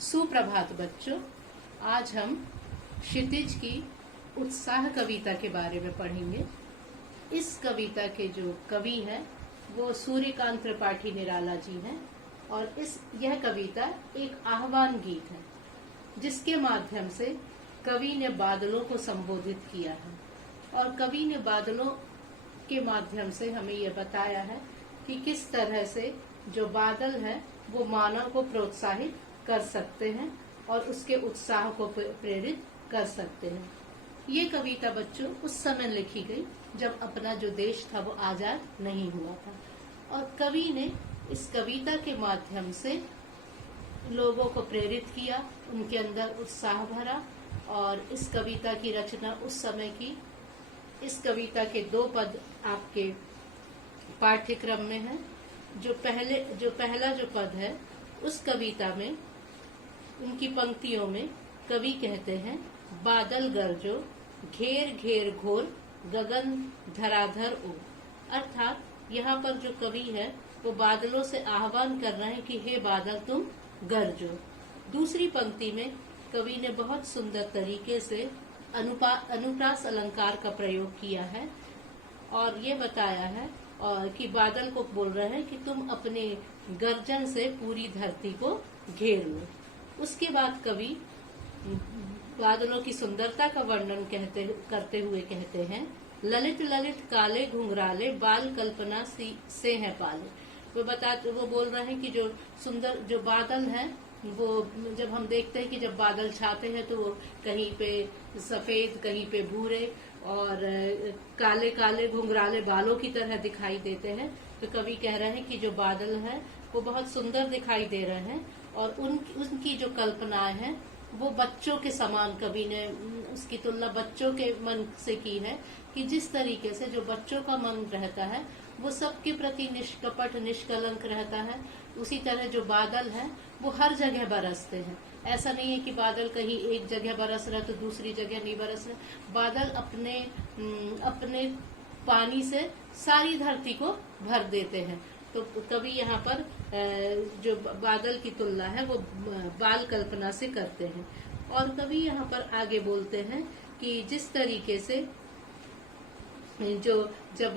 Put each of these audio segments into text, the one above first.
सुप्रभात बच्चों। आज हम क्षितिज की उत्साह कविता के बारे में पढ़ेंगे। इस कविता के जो कवि हैं वो सूर्यकांत त्रिपाठी निराला जी हैं और यह कविता एक आह्वान गीत है जिसके माध्यम से कवि ने बादलों को संबोधित किया है। और कवि ने बादलों के माध्यम से हमें यह बताया है कि किस तरह से जो बादल है वो मानव को प्रोत्साहित कर सकते हैं और उसके उत्साह को प्रेरित कर सकते हैं। ये कविता बच्चों उस समय लिखी गई जब अपना जो देश था वो आजाद नहीं हुआ था और कवि ने इस कविता के माध्यम से लोगों को प्रेरित किया, उनके अंदर उत्साह भरा। और इस कविता की रचना उस समय की। इस कविता के 2 पद आपके पाठ्यक्रम में है। जो पहला पद है उस कविता में उनकी पंक्तियों में कवि कहते हैं, बादल गरजो घेर घेर घोर गगन धराधर ओ। अर्थात यहाँ पर जो कवि है वो बादलों से आह्वान कर रहे हैं कि हे बादल तुम गरजो। दूसरी पंक्ति में कवि ने बहुत सुंदर तरीके से अनुप्रास अलंकार का प्रयोग किया है और ये बताया है और कि बादल को बोल रहे हैं कि तुम अपने गर्जन से पूरी धरती को घेर लो। उसके बाद कवि बादलों की सुंदरता का वर्णन करते हुए कहते हैं, ललित ललित काले घुंघराले बाल कल्पना से है पाले। वो बोल रहे हैं कि जो सुंदर जो बादल हैं वो जब हम देखते हैं कि जब बादल छाते हैं तो वो कहीं पे सफेद कहीं पे भूरे और काले काले घुंघराले बालों की तरह दिखाई देते हैं। तो कवि कह रहे हैं कि जो बादल हैं वो बहुत सुंदर दिखाई दे रहे हैं और उनकी जो कल्पनाएं हैं वो बच्चों के समान। कवि ने उसकी तुलना बच्चों के मन से की है कि जिस तरीके से जो बच्चों का मन रहता है वो सबके प्रति निष्कपट निष्कलंक रहता है, उसी तरह जो बादल हैं वो हर जगह बरसते हैं। ऐसा नहीं है कि बादल कहीं एक जगह बरस रहा तो दूसरी जगह नहीं बरस रहे। बादल अपने पानी से सारी धरती को भर देते हैं। तो कवि यहाँ पर जो बादल की तुलना है वो बाल कल्पना से करते हैं। और कवि यहाँ पर आगे बोलते हैं कि जिस तरीके से जब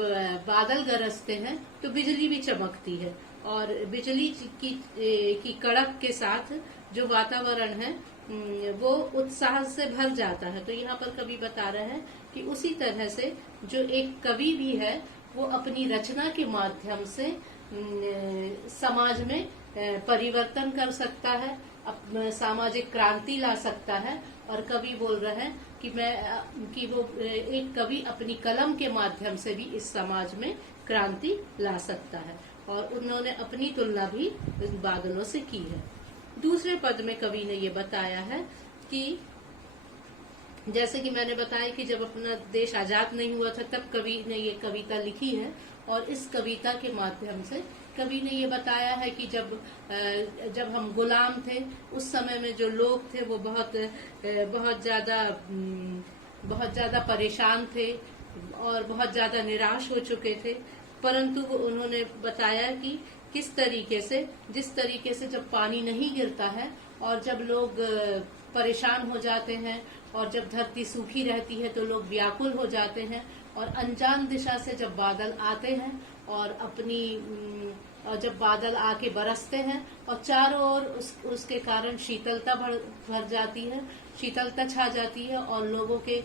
बादल गरजते हैं तो बिजली भी चमकती है और बिजली की कड़क के साथ जो वातावरण है वो उत्साह से भर जाता है। तो यहाँ पर कवि बता रहे हैं कि उसी तरह से जो एक कवि भी है वो अपनी रचना के माध्यम से समाज में परिवर्तन कर सकता है, सामाजिक क्रांति ला सकता है। और कवि बोल रहे हैं कि वो एक कवि अपनी कलम के माध्यम से भी इस समाज में क्रांति ला सकता है। और उन्होंने अपनी तुलना भी बादलों से की है। दूसरे पद में कवि ने ये बताया है कि जैसे कि मैंने बताया कि जब अपना देश आजाद नहीं हुआ था तब कवि ने ये कविता लिखी है और इस कविता के माध्यम से कवि ने ये बताया है कि जब हम गुलाम थे उस समय में जो लोग थे वो बहुत ज्यादा परेशान थे और बहुत ज्यादा निराश हो चुके थे। परंतु उन्होंने बताया कि जिस तरीके से जब पानी नहीं गिरता है और जब लोग परेशान हो जाते हैं और जब धरती सूखी रहती है तो लोग व्याकुल हो जाते हैं और अनजान दिशा से जब बादल आते हैं और जब बादल आके बरसते हैं और चारों ओर उसके कारण शीतलता भर जाती है, शीतलता छा जाती है और लोगों के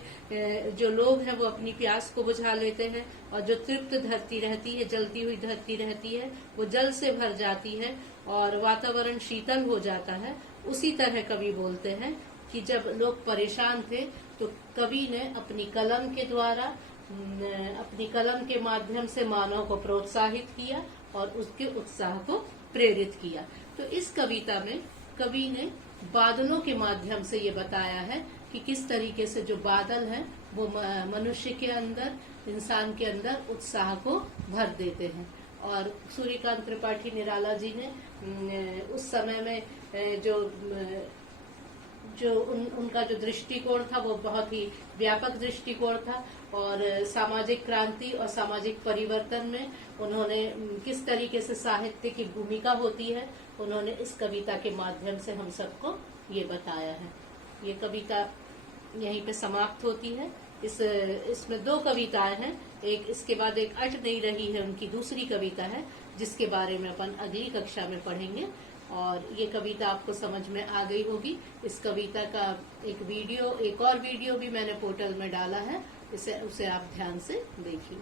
जो लोग हैं वो अपनी प्यास को बुझा लेते हैं और जो तृप्त धरती रहती है, जलती हुई धरती रहती है, वो जल से भर जाती है और वातावरण शीतल हो जाता है। उसी तरह कवि बोलते हैं कि जब लोग परेशान थे तो कवि ने अपनी कलम के द्वारा अपनी कलम के माध्यम से मानव को प्रोत्साहित किया और उसके उत्साह को प्रेरित किया। तो इस कविता में कवि ने बादलों के माध्यम से ये बताया है कि किस तरीके से जो बादल हैं वो मनुष्य के अंदर, इंसान के अंदर उत्साह को भर देते हैं। और सूर्यकांत त्रिपाठी निराला जी ने उस समय में उनका जो दृष्टिकोण था वो बहुत ही व्यापक दृष्टिकोण था और सामाजिक क्रांति और सामाजिक परिवर्तन में उन्होंने किस तरीके से साहित्य की भूमिका होती है उन्होंने इस कविता के माध्यम से हम सबको ये बताया है। ये कविता यहीं पे समाप्त होती है। इसमें 2 कविताएं हैं, एक इसके बाद एक अट नहीं रही है उनकी दूसरी कविता है, जिसके बारे में अपन अगली कक्षा में पढ़ेंगे। और ये कविता आपको समझ में आ गई होगी। इस कविता का एक और वीडियो भी मैंने पोर्टल में डाला है, उसे आप ध्यान से देखिए।